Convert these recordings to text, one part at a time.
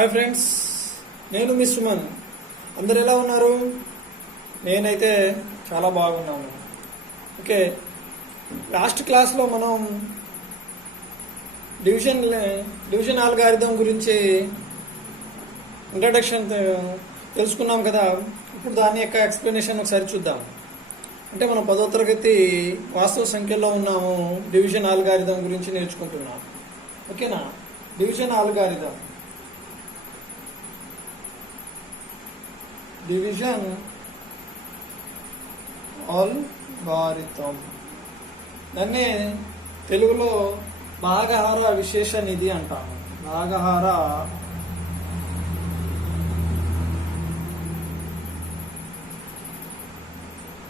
Hi friends, నేను మీ సుమన్. అందరు ఎలా ఉన్నారు? నేనైతే చాలా బాగున్నాను. ఓకే, లాస్ట్ క్లాస్లో మనం డివిజన్ అల్గారిథం గురించి ఇంట్రడక్షన్ తెలుసుకున్నాం కదా. ఇప్పుడు దాని యొక్క ఎక్స్ప్లెనేషన్ ఒకసారి చూద్దాం. అంటే మనం 10వ తరగతి వాస్తవ సంఖ్యలో ఉన్నాము. డివిజన్ అల్గారిథం గురించి నేర్చుకుంటున్నాం. ఓకేనా? డివిజన్ అల్గారిథం, డివిజన్ అల్గారిథం దాన్నే తెలుగులో భాగహార విశేష నిధి అంటాము. భాగహార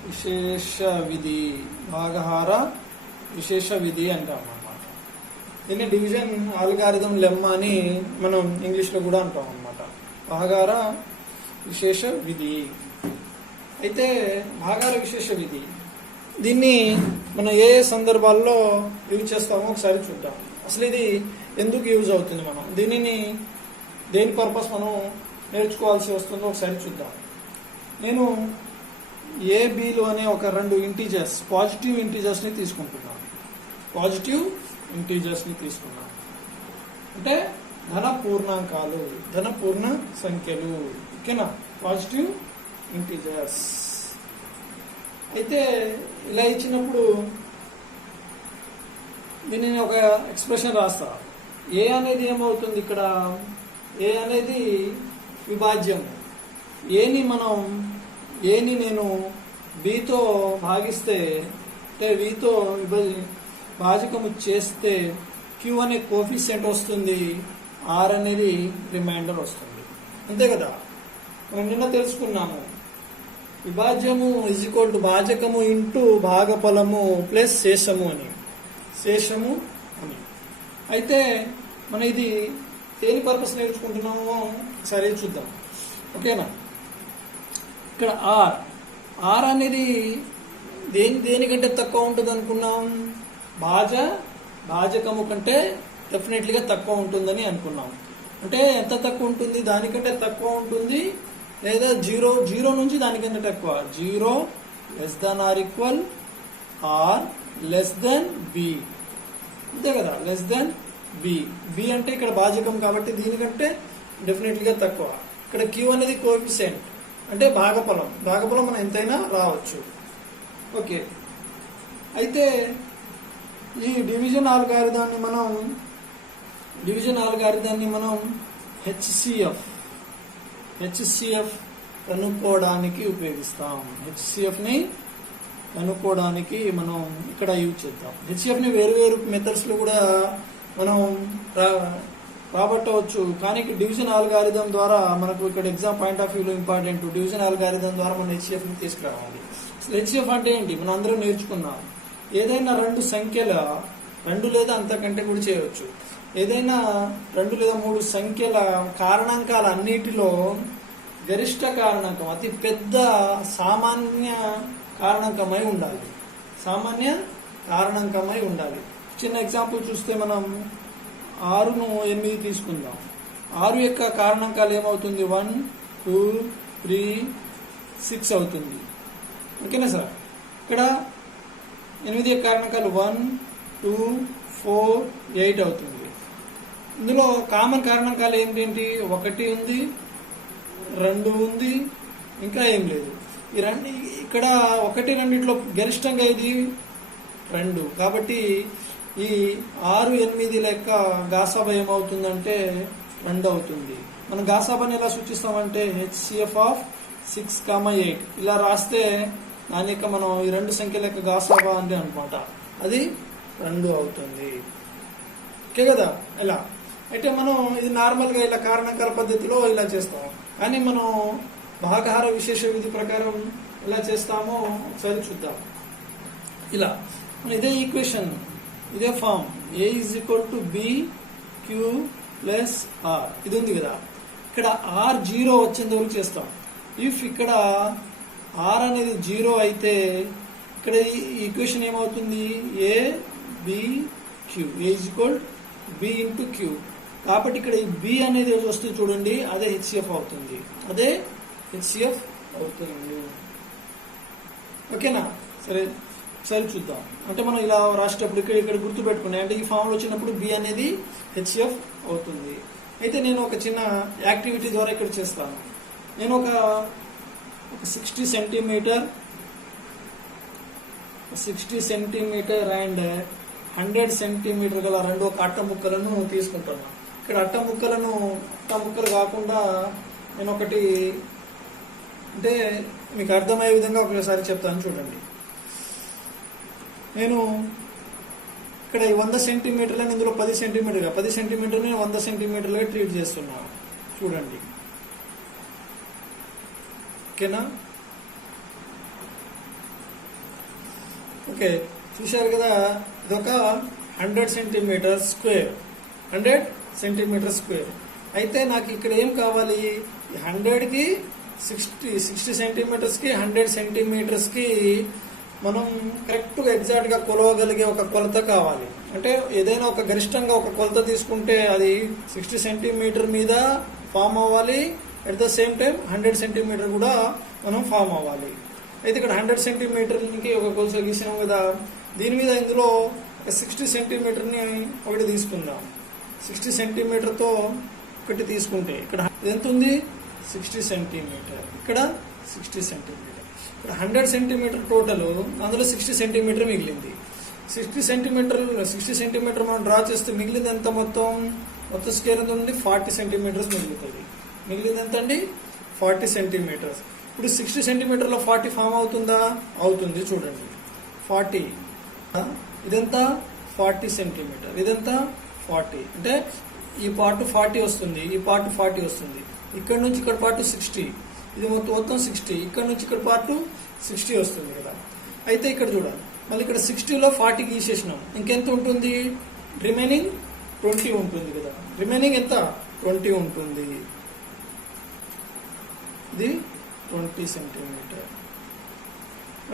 విశేష విధి, భాగహార విశేష విధి అంటాం అన్నమాట. దీన్ని డివిజన్ అల్గారిథం లెమ్మా అని మనం ఇంగ్లీష్లో కూడా అంటాం అన్నమాట. భాగాహార విశేష విధి. అయితే భాగాహార విశేష విధి దీన్ని మనం ఏ సందర్భాల్లో యూజ్ చేస్తామో ఒకసారి చూద్దాం. అసలు ఇది ఎందుకు యూజ్ అవుతుంది, మనం దీనిని దేని పర్పస్ మనం నేర్చుకోవాల్సి వస్తుందో ఒకసారి చూద్దాం. నేను ఏబిలు అనే ఒక రెండు ఇంటీజర్స్, పాజిటివ్ ఇంటీజర్స్ని తీసుకుంటున్నాను. పాజిటివ్ ఇంటీజర్స్ని తీసుకున్నాను అంటే ధన పూర్ణాంకాలు, ధన పూర్ణ సంఖ్యలు. ఓకేనా? Positive integers. అయితే ఇలా ఇచ్చినప్పుడు దీనిని ఒక ఎక్స్ప్రెషన్ రాస్తా. ఏ అనేది ఏమవుతుంది ఇక్కడ? ఏ అనేది విభాజ్యం. ఏని నేను బితో భాగిస్తే, అంటే వితో భాజకము చేస్తే క్యూ అనే కోఫిషియంట్ వస్తుంది, ఆర్ అనేది రిమైండర్ వస్తుంది. అంతే కదా? మనం నిన్న తెలుసుకున్నాము, విభాజ్యము ఈజ్ ఈక్వల్ టు భాజకము ఇంటూ భాగఫలము ప్లస్ శేషము అని. అయితే మనం ఇది దేని పర్పస్ నేర్చుకుంటున్నామో ఒకసారి చూద్దాం. ఓకేనా? ఇక్కడ ఆర్ అనేది దేనికంటే తక్కువ ఉంటుంది అనుకున్నాం? భాజకము కంటే డెఫినెట్లీగా తక్కువ ఉంటుందని అనుకున్నాం. అంటే ఎంత తక్కువ ఉంటుంది? దానికంటే తక్కువ ఉంటుంది, లేదా జీరో నుంచి దానికంటే తక్కువ. 0 less than or equal or less than b. అంతే కదా? Less than B. బి అంటే ఇక్కడ భాజకం కాబట్టి దీనికంటే డెఫినెట్లీగా తక్కువ. ఇక్కడ క్యూ అనేది కోఎఫిషియంట్ అంటే భాగఫలం. భాగఫలం మనం ఎంతైనా రావచ్చు. ఓకే, అయితే ఈ డివిజన్ అల్గారిథాన్ని మనం హెచ్సిఎఫ్ కనుక్కోవడానికి ఉపయోగిస్తాం. హెచ్సిఎఫ్ని కనుక్కోవడానికి మనం ఇక్కడ యూజ్ చేద్దాం. హెచ్సిఎఫ్ని వేరు మెథడ్స్లో కూడా మనం రాబట్టవచ్చు. కానీ డివిజన్ అల్గారిథం ద్వారా మనకు ఇక్కడ ఎగ్జామ్ పాయింట్ ఆఫ్ వ్యూలో ఇంపార్టెంట్. డివిజన్ అల్గారిథం ద్వారా మనం హెచ్సిఎఫ్ని తీసుకురావాలి. హెచ్సిఎఫ్ అంటే ఏంటి? మనం అందరం నేర్చుకున్నాం. ఏదైనా రెండు సంఖ్యల, 2 లేదా అంతకంటే కూడా చేయవచ్చు, ఏదైనా 2 లేదా 3 సంఖ్యల కారణాంకాల అన్నిటిలో గరిష్ట కారణాంకం అతి పెద్ద సామాన్య కారణాంకమై ఉండాలి. చిన్న ఎగ్జాంపుల్ చూస్తే మనం 6ను 8 తీసుకుందాం. 6 యొక్క కారణాంకాలు ఏమవుతుంది? 1, 2, 3, 6 అవుతుంది. ఓకేనా సార్? ఇక్కడ 8 యొక్క కారణాంకాలు 1, 2, 4, 8 అవుతుంది. ఇందులో కామన్ కారణాంకాలు ఏంటి? 1 ఉంది, 2 ఉంది, ఇంకా ఏం లేదు. ఈ రెండు ఇక్కడ 1, 2 గరిష్టంగా ఇది 2. కాబట్టి ఈ 6, 8 లెక్క గాసాబా ఏమవుతుందంటే 2 అవుతుంది. మనం గాసాబాని ఎలా సూచిస్తామంటే హెచ్సిఎఫ్ ఆఫ్ 6, 8 ఇలా రాస్తే దాని యొక్క మనం ఈ 2 సంఖ్యల యొక్క గాసాబా అంటే అనమాట అది 2 అవుతుంది. ఓకే కదా? ఇలా అయితే మనం ఇది నార్మల్గా ఇలా కారణాంకాల పద్ధతిలో ఇలా చేస్తాం. కానీ మనం భాగహార విశేష విధి ప్రకారం ఎలా చేస్తామో ఒకసారి చూద్దాం. ఇలా ఇదే ఈక్వేషన్, ఇదే form, a is equal to b q plus r ఇది ఉంది కదా. ఇక్కడ ఆర్ 0 వచ్చేంత వరకు చేస్తాం. ఇఫ్ ఇక్కడ ఆర్ అనేది 0 అయితే ఇక్కడ ఈక్వేషన్ ఏమవుతుంది? A b q, a is equal b into q. కాబట్టి ఇక్కడ ఈ బి అనేది వస్తుంది చూడండి, అదే హెచ్సిఎఫ్ అవుతుంది, అదే హెచ్సిఎఫ్ అవుతుంది. ఓకేనా? సరే సరే చూద్దాం. అంటే మనం ఇలా రాసేటప్పుడు ఇక్కడ గుర్తు పెట్టుకున్నాయి, అంటే ఈ ఫామ్లో వచ్చినప్పుడు బి అనేది హెచ్సిఎఫ్ అవుతుంది. అయితే నేను ఒక చిన్న యాక్టివిటీ ద్వారా ఇక్కడ చేస్తాను. నేను ఒక 60 సెంటీమీటర్ అండ్ 100 సెంటీమీటర్ గల రెండు ఒక అట్ట ముక్కలను తీసుకుంటున్నాను. ఇక్కడ అట్ట ముక్కలు కాకుండా నేను ఒకటి, అంటే మీకు అర్థమయ్యే విధంగా ఒకసారి చెప్తాను చూడండి. నేను ఇక్కడ 100 సెంటీమీటర్లను ఇందులో 10 సెంటీమీటర్ని 100 సెంటీమీటర్లుగా ట్రీట్ చేస్తున్నాను చూడండి. ఓకేనా? ఓకే, చూశారు కదా, ఇదొక 100 సెంటీమీటర్ స్క్వేర్. అయితే నాకు ఇక్కడ ఏం కావాలి, 100కి 60 సెంటీమీటర్స్కి 100 సెంటీమీటర్స్కి మనం కరెక్ట్గా ఎగ్జాక్ట్గా కొలవగలిగే ఒక కొలత కావాలి. అంటే ఏదైనా ఒక గరిష్టంగా ఒక కొలత తీసుకుంటే అది 60 సెంటీమీటర్ మీద ఫామ్ అవ్వాలి, at the same time 100 centimetre కూడా మనం ఫామ్ అవ్వాలి. అయితే ఇక్కడ 100 సెంటీమీటర్కి ఒక కొలత గీసినాం కదా, దీని మీద ఇందులో ఒక 60 సెంటీమీటర్ని ఒకటి తీసుకుందాం. 60 సెంటీమీటర్తో ఒకటి తీసుకుంటే ఇక్కడ ఎంత ఉంది, 60 సెంటీమీటర్, ఇక్కడ 60 సెంటీమీటర్, ఇక్కడ 100 సెంటీమీటర్ టోటల్, అందులో 60 సెంటీమీటర్ మిగిలింది. 60 సెంటీమీటర్ మనం డ్రా చేస్తే మిగిలింది ఎంత, మొత్తం స్క్వేర్ ఎంత ఉంది, 40 సెంటీమీటర్స్ మిగులుతుంది. మిగిలింది ఎంత అండి, 40 సెంటీమీటర్స్. ఇప్పుడు 60 సెంటీమీటర్లో 40 ఫామ్ అవుతుందా, అవుతుంది. చూడండి 40, ఇదంతా 40 సెంటీమీటర్, ఇదంతా 40, అంటే ఈ పార్ట్ 40 వస్తుంది, ఈ పార్ట్ 40 వస్తుంది. ఇక్కడ నుంచి ఇక్కడ పార్ట్ 60, ఇది మొత్తం 60, ఇక్కడ నుంచి ఇక్కడ పార్ట్ 60 వస్తుంది కదా. అయితే ఇక్కడ చూడాలి, మళ్ళీ ఇక్కడ 60లో 40 గీసేసినాం, ఇంకెంత ఉంటుంది, రిమైనింగ్ 20 ఉంటుంది కదా. రిమైనింగ్ ఎంత, 20 ఉంటుంది. ఇది 20 సెంటీమీటర్.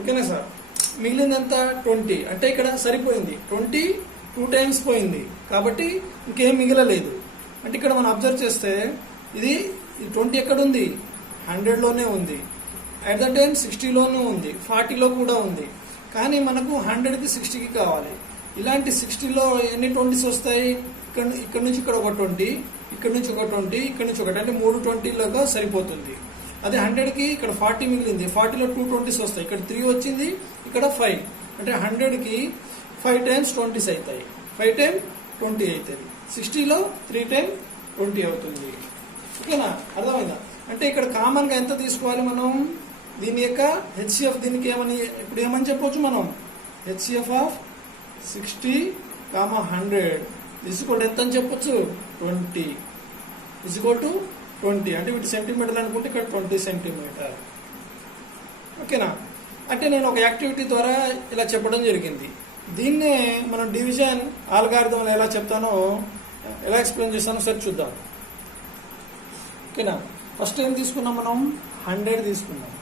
ఓకేనా సార్? మిగిలింది ఎంత, 20, అంటే ఇక్కడ సరిపోయింది, 20 2 టైమ్స్ పోయింది కాబట్టి ఇంకేం మిగలలేదు. అంటే ఇక్కడ మనం అబ్జర్వ్ చేస్తే ఇది 20 ఎక్కడుంది, 100లోనే ఉంది, అట్ ద టైం 60లోనూ ఉంది, 40లో కూడా ఉంది. కానీ మనకు 100కి 60కి కావాలి. ఇలాంటి 60లో ఎన్ని 20s వస్తాయి, ఇక్కడ నుంచి ఇక్కడ ఒక 20, ఇక్కడ నుంచి ఒక 20, ఇక్కడ నుంచి ఒకటి, అంటే 3 20లుగా సరిపోతుంది. అదే 100కి ఇక్కడ 40 మిగిలింది, 40లో 2 20s వస్తాయి, ఇక్కడ 3 వచ్చింది, ఇక్కడ 5, అంటే 100కి 5 టైమ్స్ 20s అవుతాయి, 5 టైమ్ 20 అవుతుంది. 60లో 3 టైమ్ 20 అవుతుంది. ఓకేనా? అర్థమైందా? అంటే ఇక్కడ కామన్గా ఎంత తీసుకోవాలి మనం, దీని యొక్క హెచ్సిఎఫ్, దీనికి ఇప్పుడు ఏమని చెప్పవచ్చు మనం, హెచ్సిఎఫ్ ఆఫ్ 60, 100 ఎంత అని చెప్పొచ్చు, 20 అంటే వీటి సెంటీమీటర్లు అనుకుంటే ఇక్కడ 20 సెంటీమీటర్. ఓకేనా? అంటే నేను ఒక యాక్టివిటీ ద్వారా ఇలా చెప్పడం జరిగింది. దీన్నే మనం డివిజన్ ఆల్గారిథం ఎలా చెప్తానో, ఎలా ఎక్స్ప్లెయిన్ చేస్తానో సరే చూద్దాం. ఓకేనా? ఫస్ట్ ఏం తీసుకున్నాం మనం, 100 తీసుకున్నాం.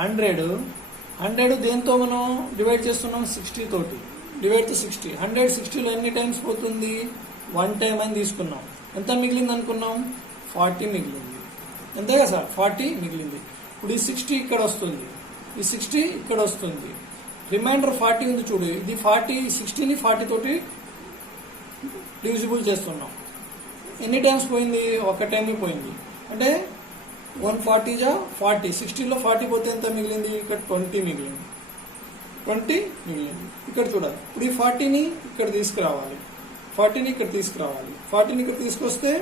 100 దేంతో మనం డివైడ్ చేస్తున్నాం, 60 తోటి. డివైడ్ టు 60, 100 60లో ఎన్ని టైమ్స్ పోతుంది, 1 టైం అని తీసుకున్నాం. ఎంత మిగిలింది అనుకున్నాం, 40 మిగిలింది. అంతేగా సార్, 40 మిగిలింది. ఇప్పుడు ఈ 60 ఇక్కడ వస్తుంది, ఈ 60 ఇక్కడ వస్తుంది, రిమైండర్ 40 ఉంది చూడు. ఇది 60ని 40 తోటి డివిజిబుల్ చేస్తున్నాం. ఎన్ని టైమ్స్ పోయింది, ఒక టైమే పోయింది. అంటే 140 జా 40, 60లో 40 పోతే ఎంత మిగిలింది, ఇక్కడ 20 మిగిలింది. ఇక్కడ చూడాలి. ఇప్పుడు ఈ 40ని ఇక్కడ తీసుకురావాలి, 40ని ఇక్కడ తీసుకొస్తే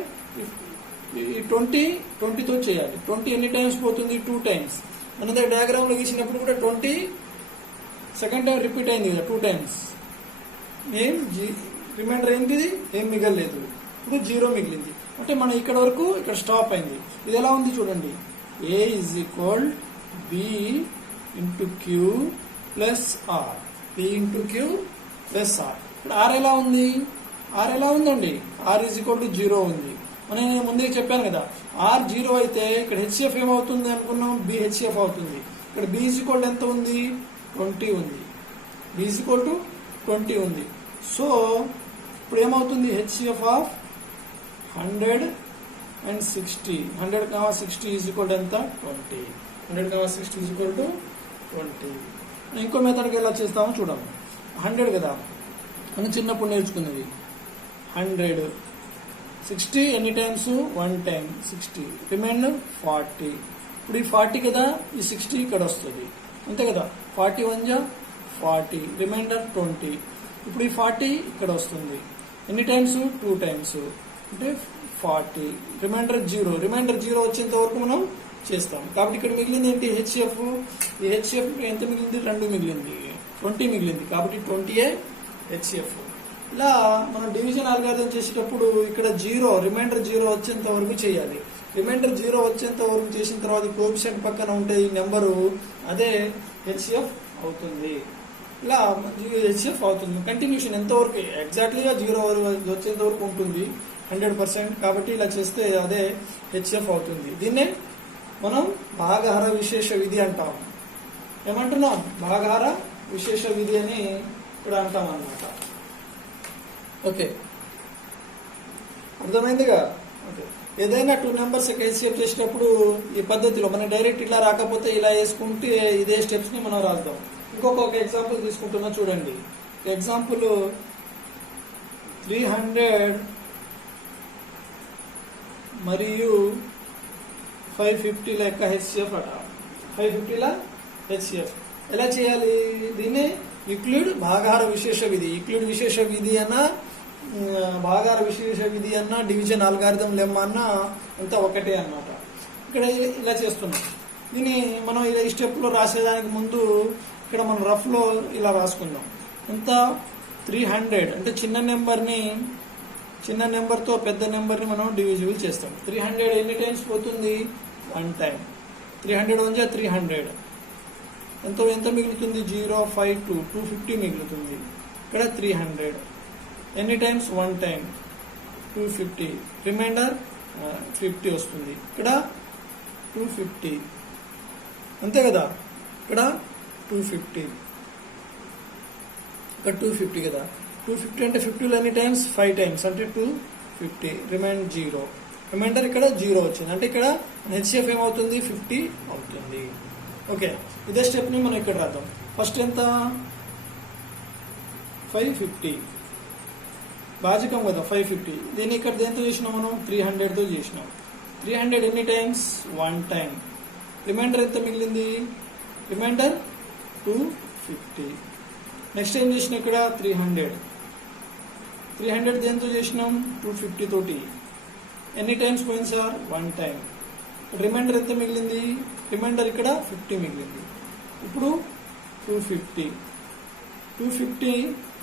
ఈ 20తో చేయాలి. 20 ఎన్ని టైమ్స్ పోతుంది, 2 టైమ్స్. మన దగ్గర డయాగ్రామ్లో గీసినప్పుడు కూడా 20 సెకండ్ టైం రిపీట్ అయింది కదా, 2 టైమ్స్. రిమైండర్ ఏంటిది, ఏం మిగలలేదు. ఇప్పుడు 0 మిగిలింది. అంటే మనం ఇక్కడ వరకు ఇక్కడ స్టాప్ అయింది. ఇది ఎలా ఉంది చూడండి, A = B × Q + R, B × Q + R. ఇప్పుడు R ఎలా ఉందండి, R = 0 ఉంది. నేను ముందే చెప్పాను కదా, R 0 అయితే ఇక్కడ హెచ్సిఎఫ్ ఏమవుతుంది అనుకున్నాం, B హెచ్సిఎఫ్ అవుతుంది. ఇక్కడ B = ఎంత ఉంది, 20 ఉంది. B = 20 ఉంది. సో ఇప్పుడు ఏమవుతుంది, HCF of 100 and 60. 100, 60 is equal to ఎంత 20. 100, 60 is equal to 20. ఇంకో మెథడ్కి ఎలా చేస్తామో చూడము. 100 కదా మనం చిన్నప్పుడు నేర్చుకున్నది. 100, 60 ఎన్ని టైమ్స్ 1 టైమ్ 60, రిమైండర్ 40. ఇప్పుడు ఈ 40 కదా, ఈ 60 ఇక్కడ వస్తుంది అంతే కదా. 41 జా 40, రిమైండర్ 20. ఇప్పుడు ఈ 40 ఇక్కడ వస్తుంది ఎన్ని టైమ్స్ 2 టైమ్స్ అంటే 40, రిమైండర్ 0. రిమైండర్ 0 వచ్చేంత వరకు మనం చేస్తాం. కాబట్టి ఇక్కడ మిగిలింది ఏంటి హెచ్సిఎఫ్. ఈ హెచ్సిఎఫ్ ఎంత మిగిలింది 2 మిగిలింది, 20 మిగిలింది. కాబట్టి 20 హెచ్సిఎఫ్. ఇలా మనం డివిజన్ అల్గారిథం చేసేటప్పుడు ఇక్కడ 0 రిమైండర్ 0 వచ్చేంత వరకు చేయాలి. రిమైండర్ 0 వచ్చేంత వరకు చేసిన తర్వాత కోఎఫిషియంట్ పక్కన ఉంటే ఈ నెంబరు అదే హెచ్సిఎఫ్ అవుతుంది. ఇలా హెచ్సిఎఫ్ అవుతుంది. కంటిన్యూషన్ ఎంతవరకు ఎగ్జాక్ట్లీగా 0 వచ్చేంత వరకు ఉంటుంది 100%. కాబట్టి ఇలా చేస్తే అదే హెచ్సిఎఫ్ అవుతుంది. దీన్నే మనం భాగహార విశేష విధి అంటాం. ఏమంటున్నాం భాగహార విశేష విధి అని ఇక్కడ అంటాం అన్నమాట. ఓకే, అర్థమైందిగా. ఓకే, ఏదైనా 2 నెంబర్స్ హెచ్సిఎఫ్ చేసేటప్పుడు ఈ పద్ధతిలో మనం డైరెక్ట్ ఇలా రాకపోతే ఇలా వేసుకుంటే ఇదే స్టెప్స్ ని మనం రాద్దాం. ఇంకొక ఎగ్జాంపుల్ తీసుకుంటున్నా చూడండి. ఎగ్జాంపుల్ 300 మరియు 550 లెక్క హెచ్సిఎఫ్ అట. 550 ల హెచ్సిఎఫ్ ఎలా చేయాలి? దీన్ని యూక్లిడ్ భాగహార విశేష విధి, యూక్లిడ్ విశేష విధి అన్న భాగహార విశేష విధి అన్న డివిజన్ అల్గారిథం లెమ్మ అన్న అంతా ఒకటే అన్నమాట. ఇక్కడ ఇలా చేస్తున్నాం. దీన్ని మనం ఇలా ఈ స్టెప్లో రాసేదానికి ముందు ఇక్కడ మనం రఫ్లో ఇలా రాసుకుందాం. ఎంత 300 అంటే చిన్న నెంబర్తో పెద్ద నెంబర్ని మనం డివిజిబుల్ చేస్తాం. 300 ఎన్ని టైమ్స్ పోతుంది 1 టైం. 300 1 300 ఎంత మిగులుతుంది 0 5 2 250 మిగులుతుంది. ఇక్కడ 300 ఎన్ని టైమ్స్ 1 టైం 250, రిమైండర్ 50 వస్తుంది. ఇక్కడ 250 అంతే కదా. ఇక్కడ 250, ఇక్కడ 250 కదా. 250 అంటే 50 ఎన్ని టైమ్స్ 5 టైమ్స్ అంటే 250, రిమైండ్ 0. రిమైండర్ ఇక్కడ 0 వచ్చింది అంటే ఇక్కడ హెచ్సిఎఫ్ ఏమవుతుంది 50 అవుతుంది. ఓకే, ఇదే స్టెప్ని మనం ఇక్కడ రాద్దాం. ఫస్ట్ ఎంత 550 బాజికం కదా 550. దీన్ని ఇక్కడ దేంతో చేసినాం మనం 300తో చేసినాం. 300 ఎన్ని టైమ్స్ 1 టైం. రిమైండర్ ఎంత మిగిలింది రిమైండర్ 250. నెక్స్ట్ ఏం చేసినాం ఇక్కడ 300 దేంతో చేసినాం 250 తోటి. ఎన్ని టైమ్స్ పోయింది సార్ 1 టైం. రిమైండర్ ఎంత మిగిలింది రిమైండర్ ఇక్కడ 50 మిగిలింది. ఇప్పుడు 250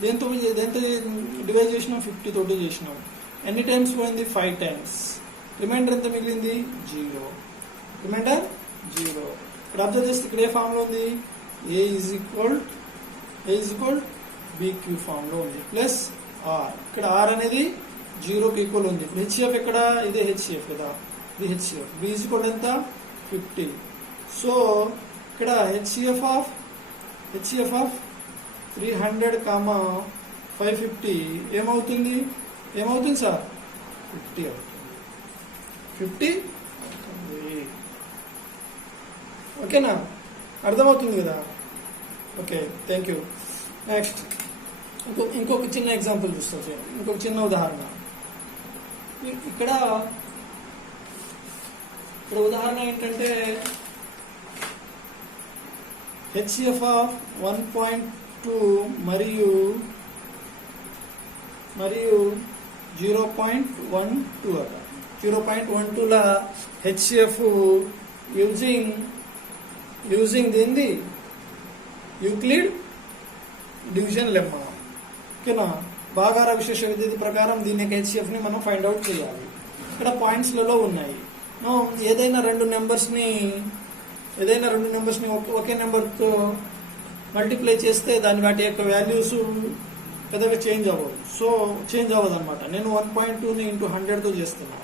దేంతో డివైడ్ చేసినాం 50 తోటి చేసినాం. ఎన్ని టైమ్స్ పోయింది 5 టైమ్స్. రిమైండర్ ఎంత మిగిలింది 0, రిమైండర్ 0. ఇక్కడ అబ్జర్వ్ చేస్తే ఇక్కడ ఏ ఫామ్ లో ఉంది ఏ ఈజ్ ఈక్వల్ BQ ఫామ్ లో ఉంది ప్లస్ R. ఇక్కడ R అనేది 0కి ఈక్వల్ ఉంది. ఇప్పుడు హెచ్సిఎఫ్ ఎక్కడ ఇదే హెచ్సిఎఫ్ కదా, ఇది హెచ్సిఎఫ్. B ఈజ్ ఈక్వల్ ఎంత 50. సో ఇక్కడ హెచ్సిఎఫ్ ఆఫ్ 300, 550 ఏమవుతుంది సార్ 50 అవుతుంది. ఓకేనా, అర్థమవుతుంది కదా. Okay, thank you. నెక్స్ట్ ఇంకొక చిన్న ఎగ్జాంపుల్ చూస్తాం. ఇంకొక చిన్న ఉదాహరణ. ఇక్కడ ఉదాహరణ ఏంటంటే హెచ్సిఎఫ్ ఆఫ్ 1.2 మరియు 0.12 అట. 0.12 ల HCF using దేంది Euclid division lemma. ఓకేనా, భాగాహార విశేష విధి ప్రకారం దీని హెచ్సిఎఫ్ ని మనం ఫైండ్ అవుట్ చేయాలి. ఇక్కడ పాయింట్స్లలో ఉన్నాయి. ఏదైనా రెండు నెంబర్స్ ని ఒకే నెంబర్తో మల్టిప్లై చేస్తే వాటి యొక్క వాల్యూస్ పెద్దగా చేంజ్ అవ్వదు అనమాట. నేను 1.2ని ఇంటూ 100తో చేస్తున్నా.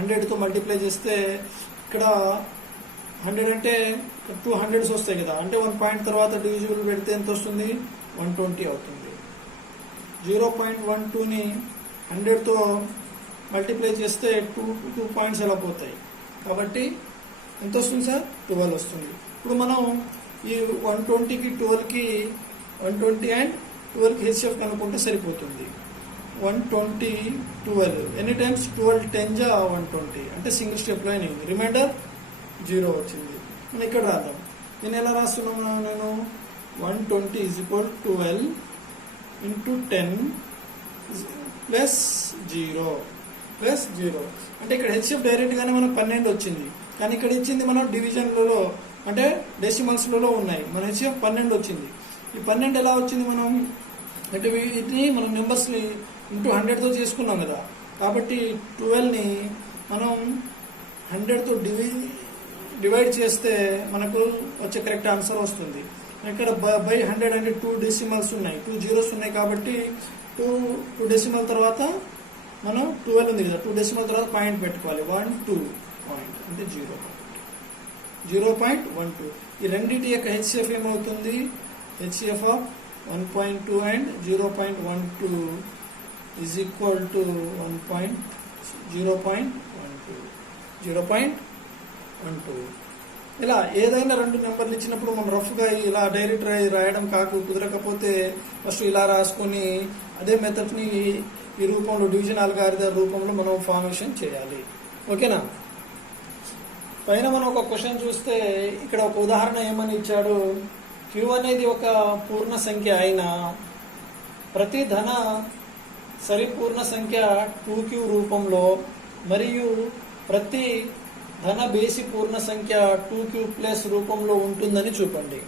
100తో మల్టిప్లై చేస్తే ఇక్కడ 100 అంటే 2 100s వస్తాయి కదా. అంటే 1 పాయింట్ తర్వాత డివిజిబుల్ పెడితే ఎంత వస్తుంది 120 అవుతుంది. 0.12ని 100తో మల్టిప్లై చేస్తే 2 పాయింట్స్ ఎలా పోతాయి. కాబట్టి ఎంత వస్తుంది సార్? 12 వస్తుంది. ఇప్పుడు మనం ఈ 120కి 12కి 120 అండ్ 12కి హెచ్సిఎఫ్ కనుక్కుంటే సరిపోతుంది. 120 12 ఎనీ టైమ్స్ 12 10 జా 120 అంటే సింగిల్ స్టెప్లో అయింది. రిమైండర్ 0 వచ్చింది. మనం ఇక్కడ రాద్దాం. నేను ఎలా రాస్తున్నాను? నేను 120 = 12 × 10 + 0 అంటే ఇక్కడ హెచ్సిఎఫ్ డైరెక్ట్గానే మనకు 12 వచ్చింది. కానీ ఇక్కడ ఇచ్చింది మనం డివిజన్లలో అంటే డెసిమల్స్లలో ఉన్నాయి. మన హెచ్సిఎఫ్ 12 వచ్చింది. ఈ 12 ఎలా వచ్చింది? మనం అంటే వీటిని మనం నెంబర్స్ని ఇంటూ 100తో చేసుకున్నాం కదా. కాబట్టి 12ని మనం 100తో డివైడ్ చేస్తే మనకు వచ్చే కరెక్ట్ ఆన్సర్ వస్తుంది. ఇక్కడ బై 100 అంటే 2 డెసిమల్స్ ఉన్నాయి, 2 జీరోస్ ఉన్నాయి. కాబట్టి 2 డెసిమల్ తర్వాత మనం 12 ఉంది కదా, 2 డెసిమల్ తర్వాత పాయింట్ పెట్టుకోవాలి. 1 2 పాయింట్ అంటే 0.12. ఈ రెండింటి యొక్క హెచ్సిఎఫ్ ఏమవుతుంది? HCF of 1.2 and 0.12 is equal to 0.12. ఇలా ఏదైనా రెండు నెంబర్లు ఇచ్చినప్పుడు మనం రఫ్గా ఇలా డైరెక్ట్ రాయడం కుదరకపోతే ఫస్ట్ ఇలా రాసుకొని అదే మెథడ్ని ఈ రూపంలో డివిజన్ అల్గారిథం రూపంలో మనం ఫార్మేషన్ చేయాలి. ఓకేనా? పైన మనం ఒక క్వశ్చన్ చూస్తే ఇక్కడ ఒక ఉదాహరణ ఏమని ఇచ్చాడు? Q అనేది ఒక పూర్ణ సంఖ్య అయినా ప్రతి ధన సరిపూర్ణ సంఖ్య 2Q రూపంలో మరియు ప్రతి ధన బేసి పూర్ణ సంఖ్య 2Q ప్లస్ రూపంలో ఉంటుందని చూపండి.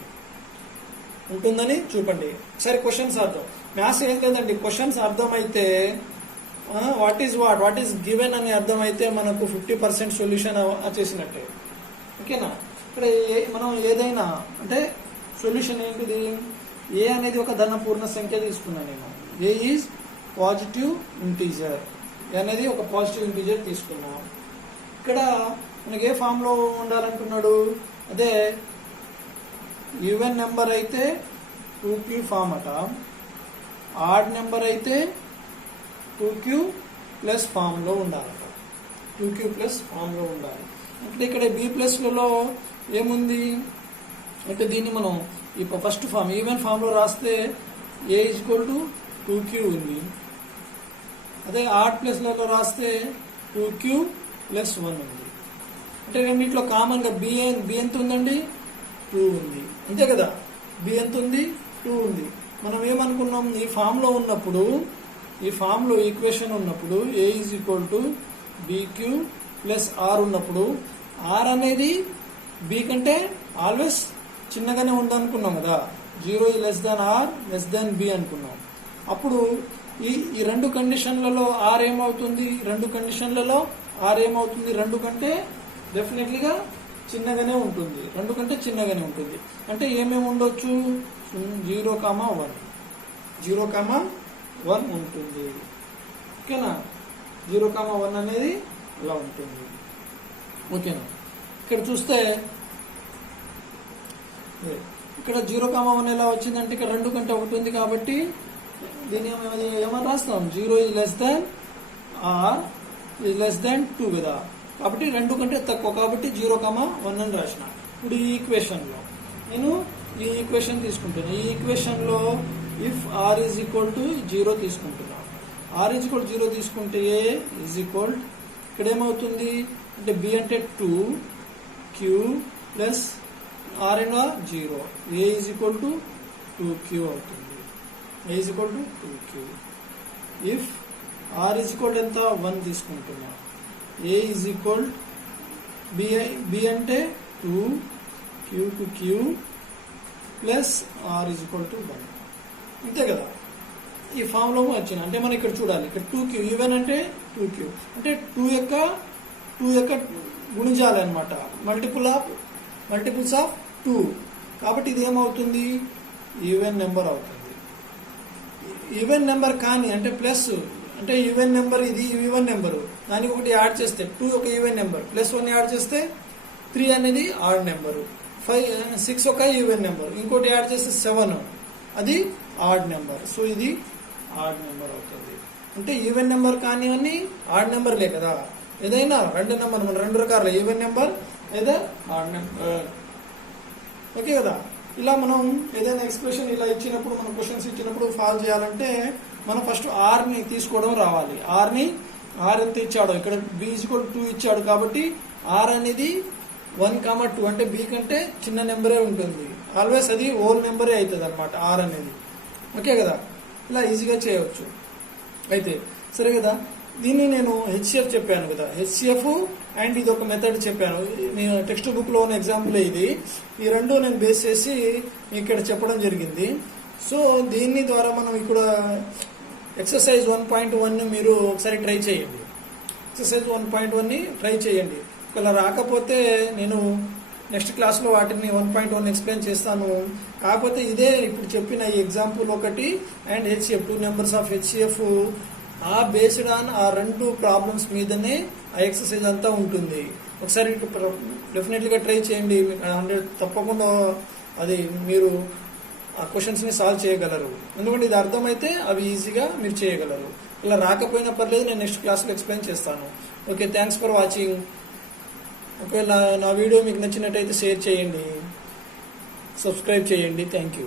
సరే క్వశ్చన్స్ అర్థం. మ్యాథ్స్ ఏం లేదండి, క్వశ్చన్స్ అర్థమైతే వాట్ ఈస్ గివెన్ అని అర్థమైతే మనకు 50% సొల్యూషన్ చేసినట్టే. ఓకేనా? ఇక్కడ మనం ఏదైనా అంటే సొల్యూషన్ ఏంటిది? ఏ అనేది ఒక ధన పూర్ణ సంఖ్య తీసుకున్నాను నేను. ఏ ఈజ్ పాజిటివ్ ఇంటీజర్, అనేది ఒక పాజిటివ్ ఇంటీజర్ తీసుకున్నాం. ఇక్కడ మనకి ఏ ఫామ్ లో ఉండాలంటున్నాడు? అదే ఈవెన్ నెంబర్ అయితే 2Q ఫామ్ అట, ఆడ్ నెంబర్ అయితే 2Q ప్లస్ ఫామ్ లో ఉండాలట. 2Q ప్లస్ ఫామ్ లో ఉండాలి. అంటే ఇక్కడ B ప్లస్లలో ఏముంది అంటే దీన్ని మనం ఈ ఫస్ట్ ఫామ్ ఈవెన్ ఫామ్ లో రాస్తే A = 2Q ఉంది. అదే ఆడ్ ప్లస్లలో రాస్తే 2Q + 1 ఉంది. అంటే రెండింటిలో కామన్ గా బి ఎంత ఉందండి? 2 ఉంది. అంతే కదా? బి ఎంత ఉంది? 2 ఉంది. మనం ఏమనుకున్నాం? ఈ ఫామ్ లో ఉన్నప్పుడు, ఈ ఫామ్ లో ఈక్వేషన్ ఉన్నప్పుడు A = BQ + R ఉన్నప్పుడు R అనేది B కంటే ఆల్వేస్ చిన్నగానే ఉందనుకున్నాం కదా. 0 r b అనుకున్నాం. అప్పుడు ఈ రెండు కండిషన్లలో R ఏమవుతుంది? రెండు కండిషన్లలో R ఏమవుతుంది? 2 కంటే డెఫినెట్లీగా చిన్నగానే ఉంటుంది. 2 కంటే చిన్నగానే ఉంటుంది. అంటే ఏమేమి ఉండొచ్చు? 0,1 ఉంటుంది. ఓకేనా? 0,1 అనేది ఇలా ఉంటుంది. ఓకేనా? ఇక్కడ చూస్తే ఇక్కడ 0,1 ఎలా వచ్చిందంటే ఇక్కడ 2 కంటే 1 ఉంది కాబట్టి దీన్ని ఏమని రాస్తాం? 0 r 2 కదా. కాబట్టి 2 కంటే తక్కువ కాబట్టి 0,1 అని రాసిన. ఇప్పుడు ఈ ఈక్వేషన్లో నేను ఈ ఈక్వేషన్ తీసుకుంటాను. ఈ ఈక్వేషన్లో ఇఫ్ R = 0 తీసుకుంటున్నాను. R = 0 తీసుకుంటే A ఇక్కడ ఏమవుతుంది అంటే B అంటే 2Q plus R + 0. A = 2Q అవుతుంది. A = 2Q. ఇఫ్ R = ఎంత? 1 తీసుకుంటున్నా. A B అంటే 2 Q కు Q ప్లస్ R = 1. అంతే కదా? ఈ ఫామ్ లో వచ్చిన అంటే మనం ఇక్కడ చూడాలి. ఇక్కడ 2Q ఈవెన్ అంటే 2Q అంటే 2 యొక్క గుణిజాలు అనమాట. Multiples of 2. కాబట్టి ఇది ఏమవుతుంది? ఈవెన్ నెంబర్ అవుతుంది. ఈవెన్ నెంబర్ కానీ అంటే ప్లస్ అంటే ఈవెన్ నెంబర్, ఇది ఈవెన్ నెంబర్, దానికి ఒకటి యాడ్ చేస్తే 2 ఒక ఈవెన్ నెంబర్, +1 యాడ్ చేస్తే 3 అనేది ఆడ్ నెంబరు, 6 ఒక ఈవెన్ నెంబర్, ఇంకోటి యాడ్ చేస్తే 7 అది ఆడ్ నెంబర్. సో ఇది ఆడ్ నెంబర్ అవుతుంది. అంటే ఈవెన్ నెంబర్ కానివన్నీ ఆడ్ నెంబర్లే కదా, ఏదైనా రెండు నెంబర్ మన రెండు రకాల ఈవెన్ నెంబర్ లేదా ఆడ్ నెంబర్. ఓకే కదా. ఇలా మనం ఏదైనా ఎక్స్ప్రెషన్ ఇలా ఇచ్చినప్పుడు, మన క్వశ్చన్స్ ఇచ్చినప్పుడు సాల్వ్ చేయాలంటే మనం ఫస్ట్ ఆర్ని తీసుకోవడం రావాలి. ఆర్ ఎంత ఇచ్చాడో ఇక్కడ B=2 ఇచ్చాడు కాబట్టి ఆర్ అనేది 1, 2 అంటే బి కంటే చిన్న నెంబరే ఉంటుంది. ఆల్వేస్ అది హోల్ నెంబరే అవుతుంది అనమాట ఆర్ అనేది. ఓకే కదా. ఇలా ఈజీగా చేయవచ్చు. అయితే సరే కదా, దీన్ని నేను హెచ్సిఎఫ్ చెప్పాను కదా, హెచ్సిఎఫ్ అండ్ ఇది ఒక మెథడ్ చెప్పాను. నేను టెక్స్ట్ బుక్లో ఉన్న ఎగ్జాంపుల్ ఇది. ఈ రెండు నేను బేస్ చేసి ఇక్కడ చెప్పడం జరిగింది. సో దీని ద్వారా మనం ఇక్కడ ఎక్సర్సైజ్ 1.1 మీరు ఒకసారి ట్రై చేయండి. ఎక్సర్సైజ్ 1.1ని ట్రై చేయండి. ఒకవేళ రాకపోతే నేను నెక్స్ట్ క్లాస్లో వాటిని 1.1 ఎక్స్ప్లెయిన్ చేస్తాను. కాకపోతే ఇదే ఇప్పుడు చెప్పిన ఈ ఎగ్జాంపుల్ ఒకటి and HCF 2 numbers of HCF ఆ బేస్డ్ ఆన్ ఆ రెండు ప్రాబ్లమ్స్ మీదనే ఆ ఎక్సర్సైజ్ అంతా ఉంటుంది. ఒకసారి డెఫినెట్లీగా ట్రై చేయండి. 100 తప్పకుండా అది మీరు ఆ క్వశ్చన్స్ని సాల్వ్ చేయగలరు. ఎందుకంటే ఇది అర్థమైతే అవి ఈజీగా మీరు చేయగలరు. ఇలా రాకపోయినా పర్లేదు, నేను నెక్స్ట్ క్లాస్లో ఎక్స్ప్లెయిన్ చేస్తాను. Okay, thanks for watching. ఒకవేళ నా వీడియో మీకు నచ్చినట్టయితే షేర్ చేయండి, సబ్స్క్రైబ్ చేయండి. Thank you.